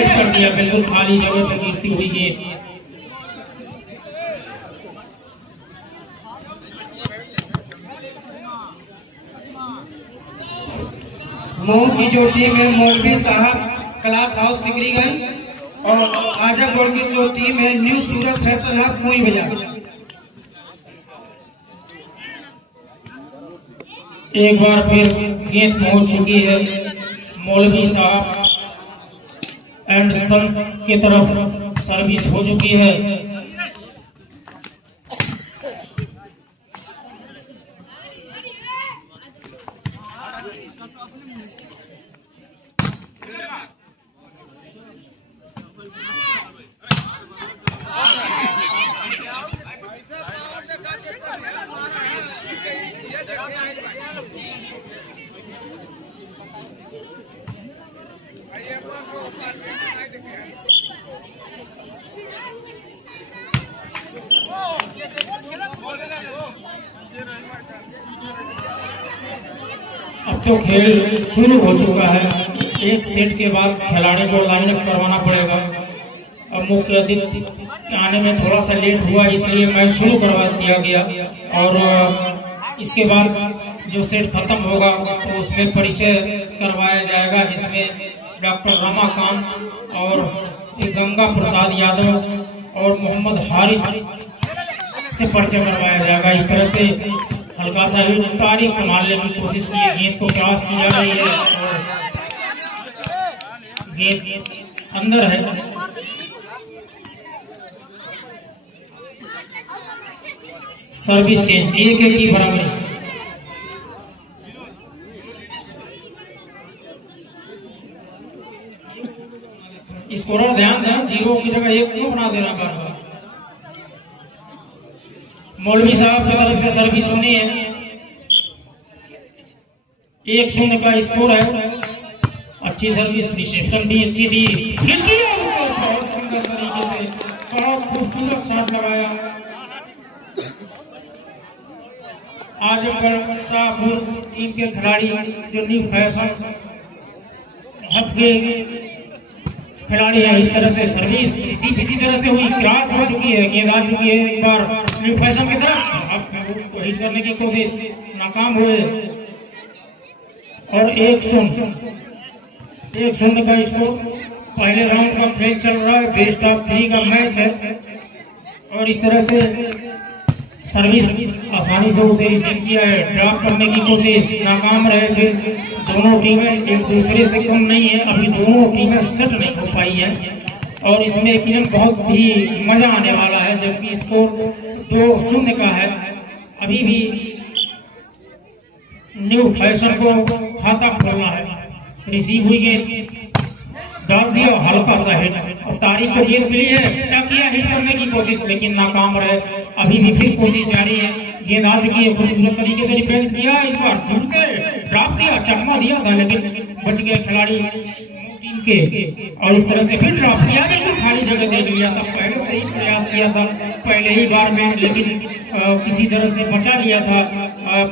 Hit कर दिया, बिल्कुल खाली जगह पे गिरती हुई गेंद। मऊ की जो टीम है मौलवी साहब क्लॉथ हाउस सिकरीगंज और आजमगढ़ की जो टीम है न्यू सूरत फैशन हब मुई बाजार। एक बार फिर गेंद पहुंच चुकी है मौलवी साहब एंड सन्स की तरफ, सर्विस हो चुकी है। अब तो खेल शुरू हो चुका है। एक सेट के बाद खिलाड़ी को लाइन अप करवाना पड़ेगा। अब मुख्य अतिथि आने में थोड़ा सा लेट हुआ, इसलिए मैच शुरू करवा दिया गया और इसके बाद जो सेट खत्म होगा तो उसमें परिचय करवाया जाएगा, जिसमें डॉक्टर रमाकांत और गंगा प्रसाद यादव और मोहम्मद हारिस से परिचय करवाया जाएगा। इस तरह से हल्का सा ही तारीख संभालने की कोशिश की है, गेंद को क्रॉस की जा रही है और गेंद अंदर है। सर्विस चेंज, 1-1 की बराबरी। स्कोरर ध्यान दें, 0 की जगह 1 क्यों बना देना बार बार। मौलवी साहब की तरफ से सर्विस होनी है। 1-0 का स्कोर है। अच्छी सर्विस, रिसेप्शन भी अच्छी थी, बहुत सुंदर तरीके से बहुत खूबसूरत शॉट लगाया। आजमगढ़ शाहपुर टीम के खिलाड़ी जो न्यू फैशन हब के खिलाड़ी है, इस तरह से सर्विस इसी तरह से हुई, क्रॉस हो चुकी है, गेंद आ चुकी है एक बार न्यू फैशन की तरफ। अब हिट करने की कोशिश नाकाम हुए और 1-0 का स्कोर। पहले राउंड का खेल चल रहा है, बेस्ट ऑफ 3 का मैच है और इस तरह से सर्विस आसानी से उसे रिसीव किया है, ड्रॉप करने की कोशिश नाकाम रहे। फिर दोनों टीमें एक दूसरे से कम नहीं है, अभी दोनों टीमें सेट नहीं हो पाई है और इसमें यकीनन बहुत ही मजा आने वाला है, जबकि स्कोर 2-0 का है। अभी भी न्यू फैशन को खाता खोलना है। रिसीव हुई गेंद डाल दिया, हल्का सा हिट और तारीख को गेंद मिली है, चाकिया हिट करने की कोशिश लेकिन नाकाम रहे। अभी भी फिर कोशिश जारी है, गेंद आ चुकी है, खूबसूरत तरीके से डिफेंस किया, इस बार दूर से ड्रॉप दिया, चकमा दिया था लेकिन बच गए खिलाड़ी टीम के और इस तरह से फिर ड्रॉप किया, बिल्कुल खाली जगह देख लिया था। पहले से ही प्रयास किया था पहले ही बार में, लेकिन किसी तरह से बचा लिया था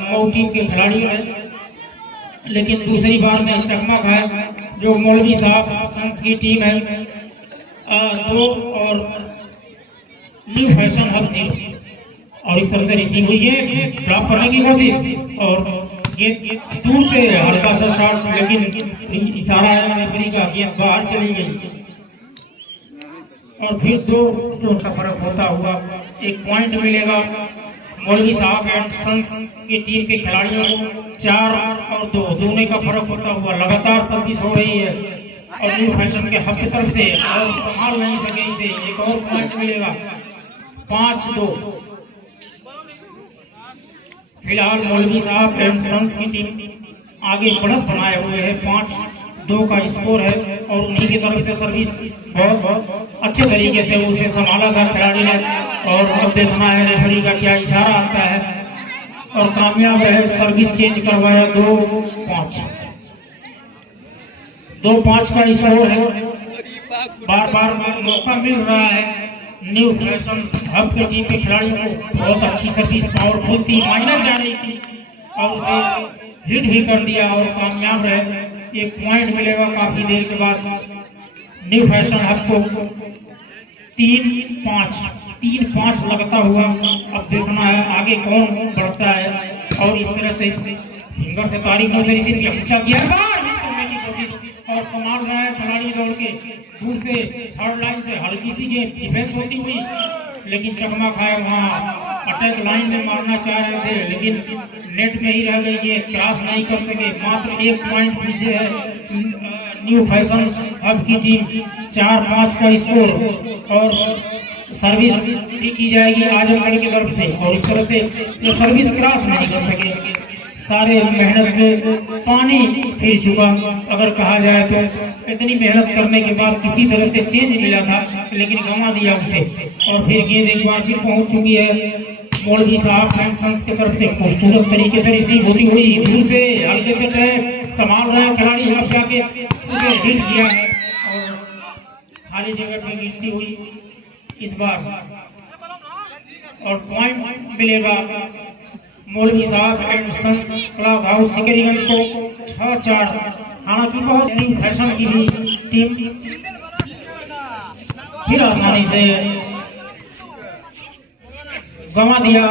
मऊ टीम के खिलाड़ियों ने, लेकिन दूसरी बार में चकमा खाया जो मौलवी साहब सन्स की टीम है। 2 और न्यू फैशन हब 0 और इस तरह से रिसीव हुई है, ड्रॉप करने की कोशिश और गेंद दूर से हल्का सा शॉट, लेकिन इशारा है रेफरी का, गेंद बाहर चली गई और फिर 2 का फर्क होता हुआ 1 पॉइंट मिलेगा मौलवी साहब एंड सन्स की टीम के खिलाड़ियों को। 4 और 2 दोनों का फर्क होता हुआ लगातार सर्विस हो रही है और न्यू फैशन के हब की तरफ से और संभाल नहीं सके इसे, 1 और पॉइंट मिलेगा। 5-2 फिलहाल मौलवी साहब एंड सन्स की टीम आगे बढ़त बनाए हुए है। 5-2 का स्कोर है और उन्हीं की तरफ से सर्विस बहुत अच्छे तरीके से उसे संभाला था खिलाड़ी ने और अब देखना है रेफरी का क्या इशारा आता है और कामयाब है। सर्विस चेंज करवाया 2-5 का स्कोर है। बार बार मौका मिल रहा है न्यू फैशन हब के टीम के खिलाड़ियों को। बहुत अच्छी सर्विस पावरफुल थी, माइनस जा रही थी और उसे हिट ही कर दिया और कामयाब रहे। 1 पॉइंट मिलेगा काफी देर के बाद न्यू फैशन हब को 3-5 लगता हुआ अब देखना है आगे कौन बढ़ता है। और इस तरह से फिंगर से तारीख ने ऊंचा किया करने की कोशिश और संभाल रहा है खिलाड़ी दौड़ के दूर से थर्ड लाइन से हल्की सी गेंद डिफेंस होती हुई, लेकिन चकमा खाए वहाँ अटैक लाइन में मारना चाह रहे थे लेकिन नेट में ही रह गई गेंद, क्रॉस नहीं कर सके। मात्र 1 पॉइंट पीछे है न्यू फैशन हब की टीम। 4-5 का स्कोर और सर्विस भी की जाएगी आजमगढ़ की तरफ से और इस तरह से ये सर्विस क्रॉस नहीं कर सके। सारे मेहनत में पानी फिर चुका अगर कहा जाए तो। इतनी मेहनत करने के बाद किसी तरह से चेंज मिला था लेकिन गंवा दिया उसे और फिर गेंद एक बार फिर पहुंच चुकी है मौलवी साहब फैंसन्स की तरफ से। खूबसूरत तरीके से रिसीव होती हुई दूर से हल्के से टैग संभाल रहे खिलाड़ी, अब जाके उसे हिट किया है और खाली जगह पे गिरती हुई इस बार और पॉइंट मिलेगा Maulvi Sahab and sons club house Sikriganj को 6-4। हालांकि बहुत न्यू फैशन की भी टीम फिर आसानी से गंवा दिया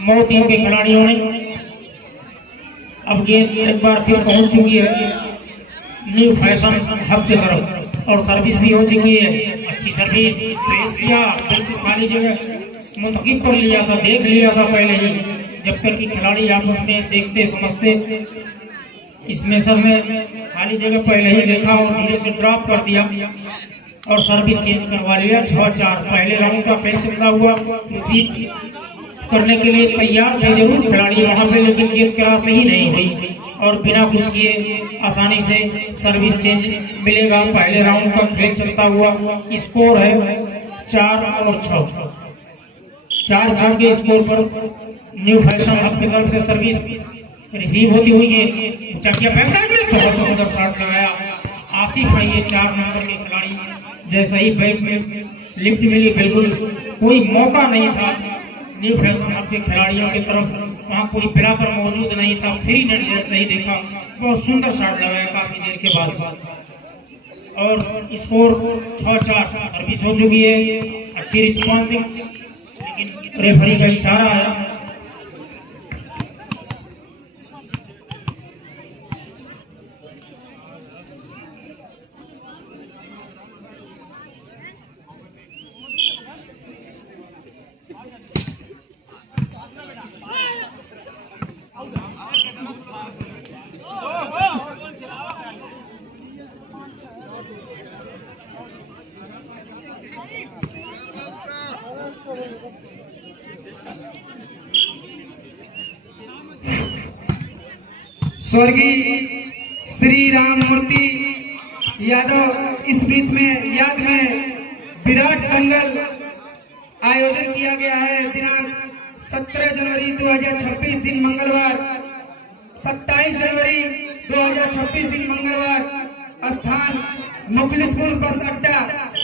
मो टीम के खिलाड़ियों ने। अब गेंद एक बार फिर पहुंच चुकी है न्यू फैशन हब की तरफ और सर्विस भी हो चुकी है। अच्छी सर्विस प्रेस किया, बिल्कुल खाली जगह मुंतखब कर लिया था, देख लिया था पहले ही, जब तक कि खिलाड़ी आपस में देखते समझते। इसमें सब ने खाली जगह पहले ही देखा और धीरे से ड्रॉप कर दिया और सर्विस चेंज करवा लिया। 6-4 पहले राउंड का खेल चलता हुआ रिसीव करने के लिए तैयार थे जरूर खिलाड़ी वहां पे, लेकिन गेंद क्रॉस ही नहीं हुई और बिना कुछ किए आसानी से सर्विस चेंज मिलेगा। पहले राउंड का खेल चलता हुआ स्कोर है 4-6 के स्कोर पर न्यू फैशन अपनी तरफ से सर्विस रिसीव होती हुई गेंद ऊंचा किया, बैक साइड में बहुत सुंदर शॉट लगाया आसिफ है ये 4 नंबर के खिलाड़ी। जैसे ही बैक में लिफ्ट मिली बिल्कुल कोई मौका नहीं था न्यू फैशन हब के खिलाड़ियों की तरफ, वहाँ कोई ब्लॉकर मौजूद नहीं था। फ्री नेट जैसे ही देखा बहुत सुंदर शॉट लगाया काफी देर के बाद और स्कोर 6-4 सर्विस हो चुकी है। अच्छी रिस्पॉन्सिंग, लेकिन रेफरी का इशारा है। स्वर्गीय श्री राम मूर्ति यादव स्मृति में याद में विराट दंगल आयोजन किया गया है। दिनांक 17 जनवरी 2026 दिन मंगलवार, 27 जनवरी 2026 दिन मंगलवार, स्थान मुखलिसपुर बस अड्डा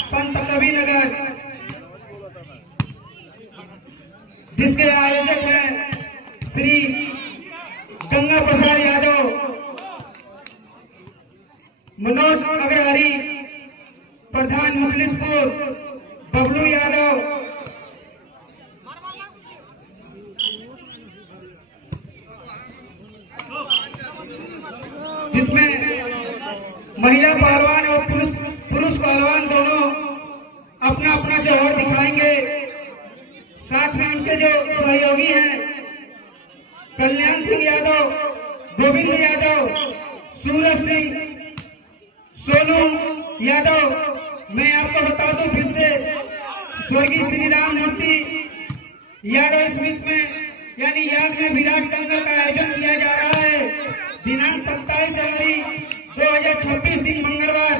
संत कबीरनगर, जिसके आयोजक हैं श्री गंगा प्रसाद यादव, मनोज अग्रहरी प्रधान मुखलिसपुर, बबलू यादव, जिसमें महिला पहलवान और पुरुष पहलवान दोनों अपना अपना जौहर दिखाएंगे। साथ में उनके जो सहयोगी हैं कल्याण सिंह यादव, गोविंद यादव, सूरज सिंह, सोनू यादव। मैं आपको बता दूं फिर से, स्वर्गीय श्री राम मूर्ति यादव स्मृति में यानी याद में विराट दंगल का आयोजन किया जा रहा है दिनांक 27 जनवरी 2026 दिन मंगलवार,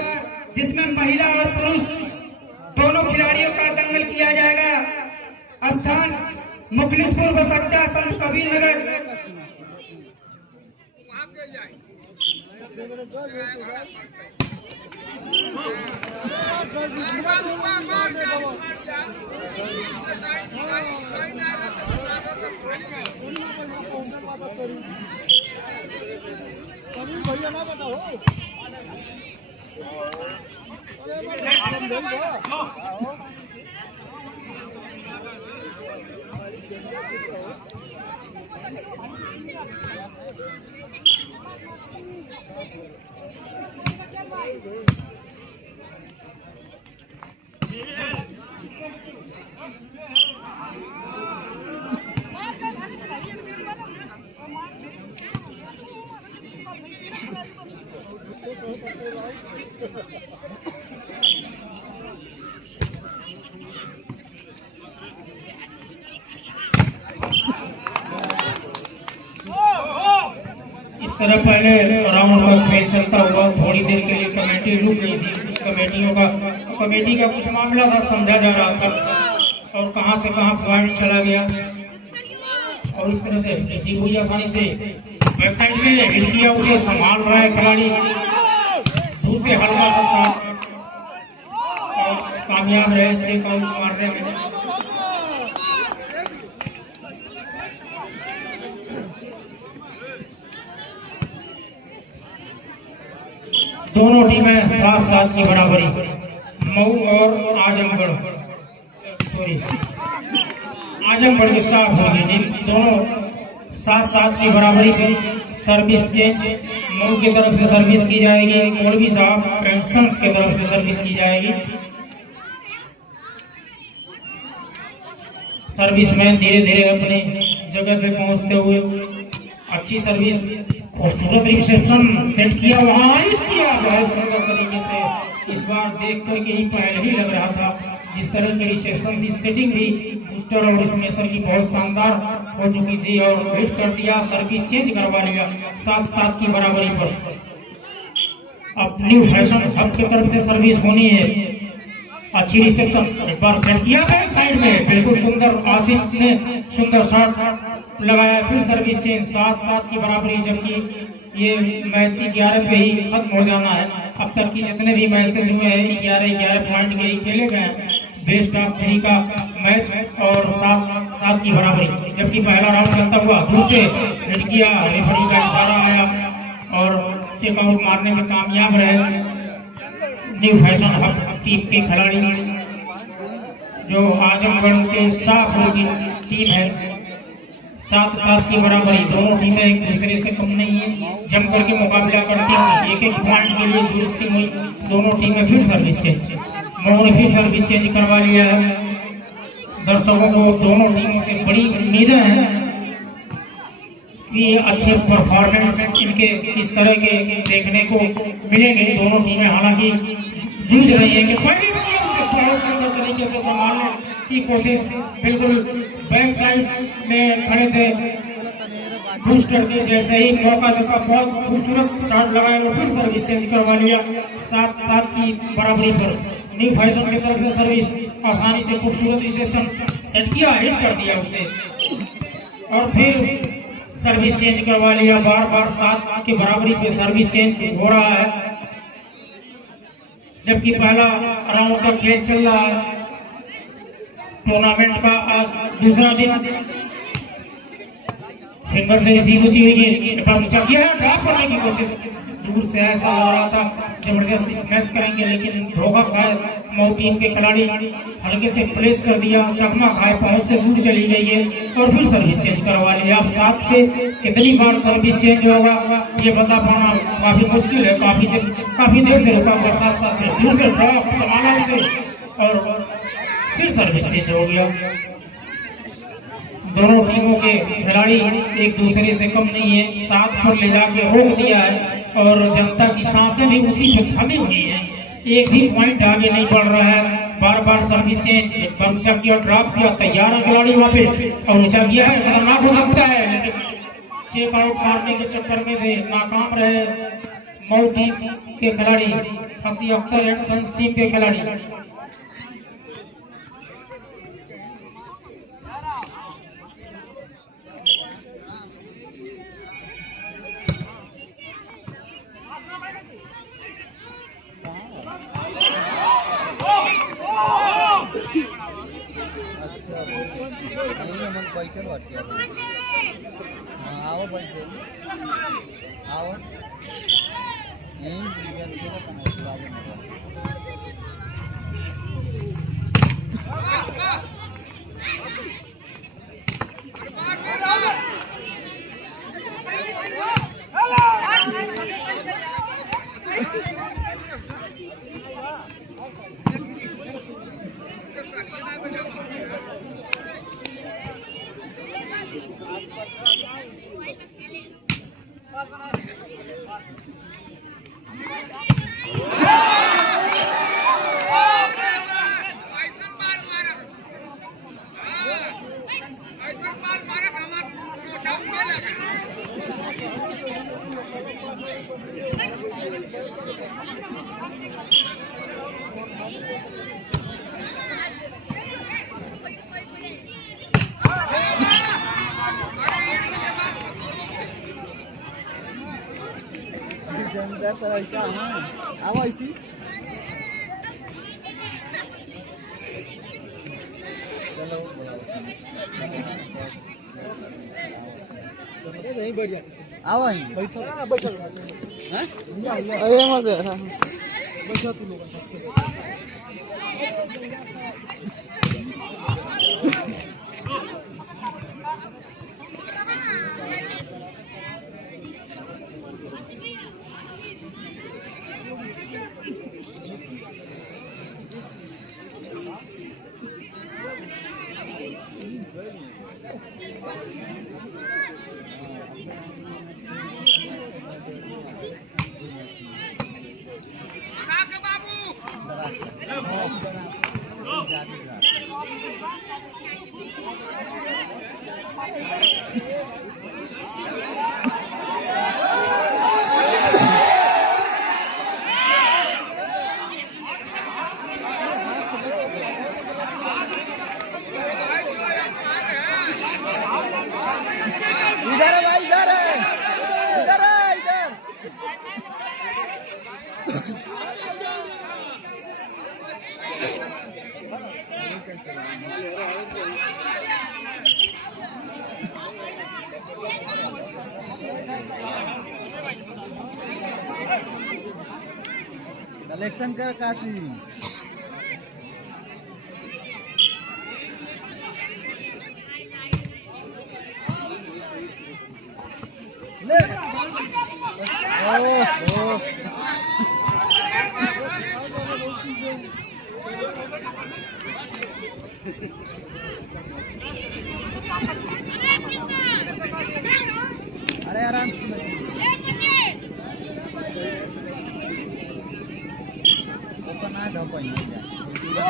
जिसमें महिला और पुरुष दोनों खिलाड़ियों का दंगल किया जाएगा। स्थान मुखलिसपुर बस अड्डा संत कबीरनगर। भैया ना बताओ। इस तरह पहले राउंड का खेल चलता हुआ थोड़ी देर के लिए कमेटी रुक गई थी। कुछ कमेटी का कुछ मामला था, समझा जा रहा था और कहां से कहां पॉइंट चला गया। और इस तरह से किसी को आसानी से बैक साइड में हिट किया, उसे संभाल रहा है खिलाड़ी, दूर से हल्का सा शॉट और कामयाब रहे चेकआउट मारने में। दोनों टीमें 7-7 की बराबरी, मऊ और आजमगढ़ के साफ हो गई टीम। दोनों 7-7 की बराबरी पे सर्विस चेंज मऊ की तरफ से सर्विस की जाएगी, मौलवी साहब एंड सन्स की तरफ से सर्विस की जाएगी। सर्विस मैन धीरे धीरे अपनी जगह पे पहुंचते हुए अच्छी सर्विस, खूबसूरत रिसेप्शन सेट किया, वहां हिट किया बहुत सुंदर तरीके से। इस बार देख करके ही पहले ही लग रहा था जिस तरह की रिसेप्शन थी, सेटिंग भी बूस्टर और स्मेशर की बहुत शानदार हो चुकी थी और हिट कर दिया, सर्विस चेंज करवा लिया 7-7 की बराबरी पर। अब न्यू फैशन हब की तरफ से सर्विस होनी है, अच्छी रिसेप्शन एक बार सेट किया बैक साइड में, बिल्कुल सुंदर, आसिफ ने सुंदर शॉट लगाया, फिर सर्विस चेंज 7-7 की बराबरी। जबकि ये मैच 11 पे ही खत्म हो जाना है। अब तक की जितने भी मैचेज हुए हैं 11-11 पॉइंट के ही खेले गए हैं, बेस्ट ऑफ 3 का मैच और 7-7 की बराबरी। जबकि पहला राउंड चलता हुआ दूर से हिट किया, रेफरी का इशारा आया और चेकआउट मारने में कामयाब रहे न्यू फैशन हब टीम के खिलाड़ी, जो आजमगढ़ के साफ की टीम है। 7-7 की बराबरी, दोनों टीमें एक दूसरे से कम नहीं है, जम करके मुकाबला करती हुई एक पॉइंट के लिए जूझती हुई दोनों टीमें फिर सर्विस चेंज, मऊ ने फिर सर्विस चेंज करवा लिया है। दर्शकों को दोनों टीमों से बड़ी उम्मीदें हैं कि अच्छे परफॉर्मेंस इनके इस तरह के देखने को मिलेंगे। दोनों टीमें हालांकि जूझ रही है कि पहले बहुत सुंदर तरीके से संभालने की कोशिश, बिल्कुल बैक साइड में खड़े थे, बूस्टर के जैसे ही मौका देखा बहुत खूबसूरत शॉट लगाया और फिर सर्विस चेंज करवा लिया 7-7 की बराबरी पर। न्यू फैशन की तरफ से सर्विस, आसानी से खूबसूरत रिसेप्शन सेट किया, हिट कर दिया उसे और फिर सर्विस चेंज करवा लिया। बार बार 7 की बराबरी पे सर्विस चेंज हो रहा है, जबकि पहला राउंड का खेल चल रहा है। टूर्नामेंट का आज दूसरा दिन, फिंगर से रिसीव होती हुई एक बार ऊंचा किया है, ड्रॉप करने की कोशिश, दूर से ऐसा लग रहा था जबरदस्ती स्मैश करेंगे, लेकिन धोखा खाए मऊ टीम के खिलाड़ी, हल्के से प्लेस कर दिया, चकमा खाए, पहुंच से दूर चली गई है और फिर सर्विस चेंज करवा लिया। अब 7 पे कितनी बार सर्विस चेंज होगा ये बता पाना काफी मुश्किल है। काफी देर से रुका हुआ 7-7 पे, दूर से ड्रॉप संभाला उसे और फिर सर्विस चेंज हो गया। दोनों टीमों के खिलाड़ी एक दूसरे से कम नहीं है, 7 पर ले जाके रोक दिया है और जनता की सांसें भी उसी पे थमी हुई है, एक भी पॉइंट आगे नहीं बढ़ रहा है। बार बार सर्विस चेंज, एक बार ऊंचा किया, ड्रॉप किया, तैयार है खिलाड़ी वहां पे और ऊंचा किया है, खतरनाक हो सकता है, लेकिन चेकआउट मारने के चक्कर में से नाकाम रहे मऊ टीम के खिलाड़ी, फसी अख्तर एंड सन्स टीम के खिलाड़ी। आओ ऐसी नहीं बैठ जा आओ आई बैठो बैठो हैं अरे मत बैठो तू लोग इधर है भाई इधर है इधर है इधर कलेक्शन कर काशी ले ओ अरे आराम से ओपन आ धपन ना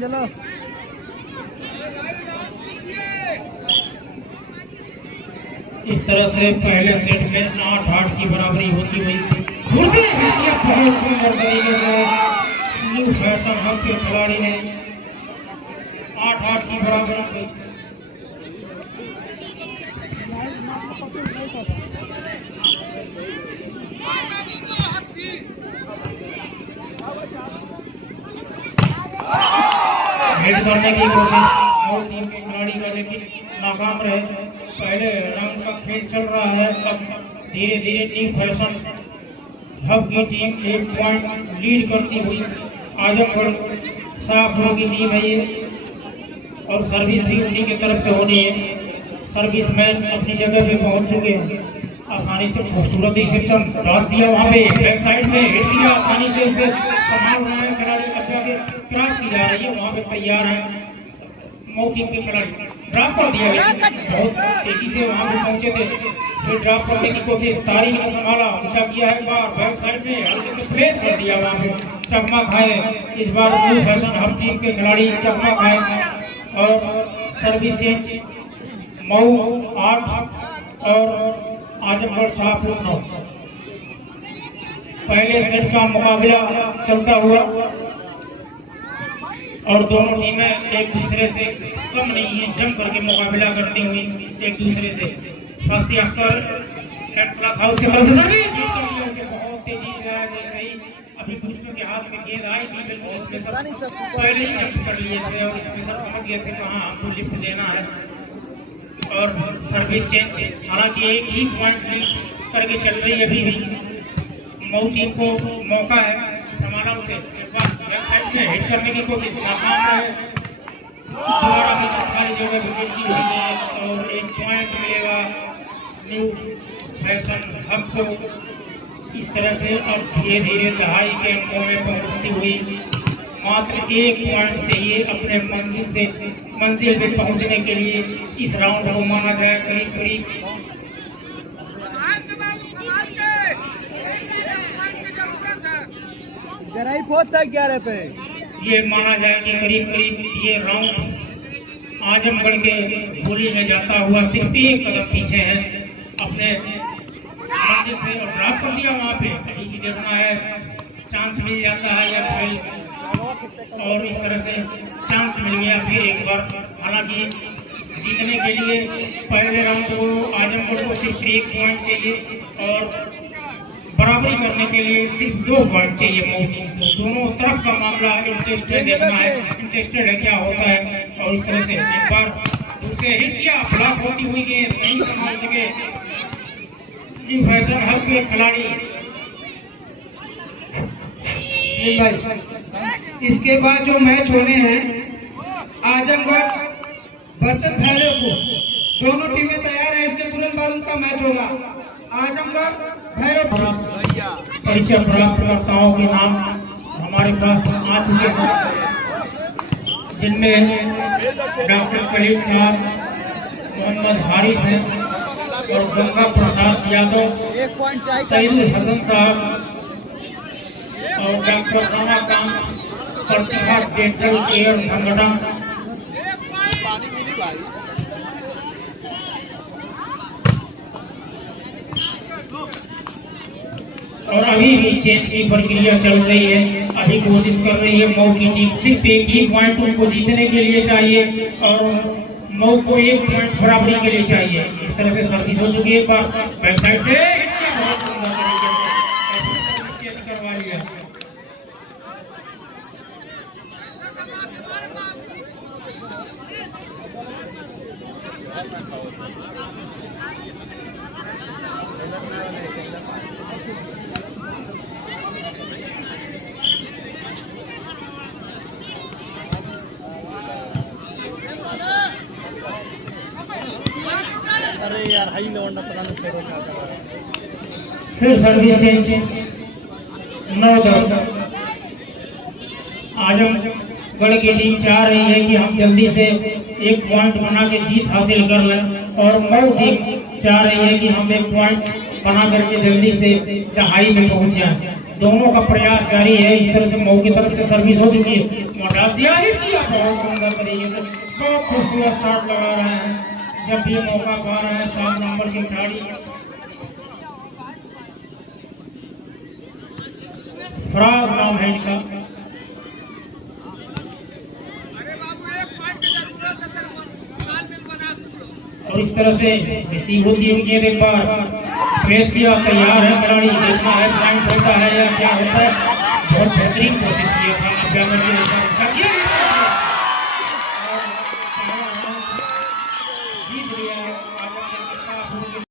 चलो इस तरह से पहले सेट में 8-8 की बराबरी होती हुई बहुत सुंदर तरीके से न्यू फैशन हब के खिलाड़ी ने 8-8 की बराबरी हिट करने की कोशिश और टीम के खिलाड़ी का लेकिन नाकाम रहे। पहले रंग का खेल चल रहा है, अब धीरे धीरे न्यू फैशन हब की टीम 1 पॉइंट लीड करती हुई आजमगढ़ शाहपुर की टीम है ये, और सर्विस भी उन्हीं की तरफ से होनी है। सर्विसमैन अपनी जगह पे पहुंच चुके हैं। आसानी से खूबसूरत रिसेप्शन रास दिया, वहाँ पे बैक साइड में हिट किया, आसानी से उसे संभाल रहा है खिलाड़ी, क्रॉस की जा रही है, वहाँ पे तैयार है मऊ टीम के खिलाड़ी। ड्रॉप कर दिया गया, बहुत तेजी से वहाँ पे पहुंचे थे, फिर ड्रॉप करने की कोशिश, तारीख ने संभाला, ऊंचा किया है, बार बैक साइड में हल्के से प्लेस कर दिया, वहाँ पे चकमा खाए। इस बार न्यू फैशन हब टीम के खिलाड़ी चकमा खाए और सर्विस चेंज मऊ 8 और आजमगढ़ शाहपुर 9। पहले सेट का मुकाबला चलता हुआ और दोनों टीमें एक दूसरे से कम नहीं है, जम करके मुकाबला करती हुई एक दूसरे से। फासी अख्तर हाउस की तरफ से बहुत तेजी से आया, जैसे ही अभी दुष्टों के हाथ में गेंद आई थी बिल्कुल इसमें सब पहले ही जंप कर लिए थे और इसमें सब समझ गए थे कहाँ हमको लिफ्ट देना है और सर्विस चेंज। हालांकि एक ही पॉइंट लीड करके चल रही है अभी भी। मऊ टीम को मौका है समाराव से एक बार बैक साइड में हिट करने की कोशिश, नाकाम है। दोबारा खाली जगह विकेट की हुई है और एक पॉइंट मिलेगा न्यू फैशन हब को। इस तरह से अब धीरे धीरे दहाई के अंकों में पहुंचती हुई मात्र एक पॉइंट चाहिए अपने मंजिल पे पहुंचने के लिए इस राउंड को माना जाए करीब करीब ये माना जाए कि करीब करीब ये राउंड आजमगढ़ के झोली में जाता हुआ सिर्फ एक कदम पीछे है अपने मंजिल से और ड्रॉप कर दिया वहाँ पे। कहीं भी देखना है चांस मिल जाता है या फिर और इस तरह से चांस मिल गया फिर एक बार। हालांकि जीतने के लिए पहले राउंड को आजमगढ़ को सिर्फ 1 पॉइंट चाहिए और बराबरी करने के लिए सिर्फ 2 पॉइंट चाहिए मऊ टीम को। दोनों तरफ का मामला इंटरेस्टेड देखना है, इंटरेस्टेड है क्या होता है। और इस तरह से एक बार दूसरे हिट किया, ब्लॉक होती हुई गेंद नहीं संभाल सके न्यू फैशन हब के खिलाड़ी। इसके बाद जो मैच होने हैं आजमगढ़ वर्सेस भैरवपुर, दोनों टीमें तैयार हैं। इसके तुरंत बाद उनका मैच होगा आजमगढ़ भैरवपुर। परिचय प्राप्तकर्ताओं के नाम हमारे पास आ चुके हैं, जिनमें डॉक्टर कलीम साहब, मोहम्मद हारिस हैं और गंगा प्रसाद यादव, सईद हसन साहब और डॉक्टर रमाकांत प्रतिभा डेंटल केयर संगठन। और अभी भी चेंज की प्रक्रिया चल रही है। अभी कोशिश कर रही है मऊ की टीम, सिर्फ एक ही पॉइंट उनको जीतने के लिए चाहिए और मऊ को 1 पॉइंट बराबरी के लिए चाहिए। इस तरह से सर्विस हो चुकी है, एक बार बैक साइड से बहुत सुंदर तरीके से करवा लिया। अरे यार हाई लौंडा पता नहीं क्या कर रहा है। फिर सर्विस चेंज 9-10। आजमगढ़ की टीम चाह रही है कि हम जल्दी से 1 पॉइंट बना के जीत हासिल कर लें और मऊ टीम चाह रही है कि हम 1 पॉइंट बना करके जल्दी से दहाई में पहुंच जाए। दोनों का प्रयास जारी है। इस तरह से मऊ की तरफ से सर्विस हो चुकी है, मोटास दिया बहुत सुंदर तरीके से, बहुत खूबसूरत शॉट लगा रहे हैं जब भी मौका पा रहे हैं 7 नंबर के खिलाड़ी। फराज नाम है इनका। और इस तरह से रिसीव होती हुई गेंद एक बार प्रेस किया, तैयार है खिलाड़ी, देखना है पॉइंट होता है या क्या होता है। बहुत बेहतरीन कोशिश किया था।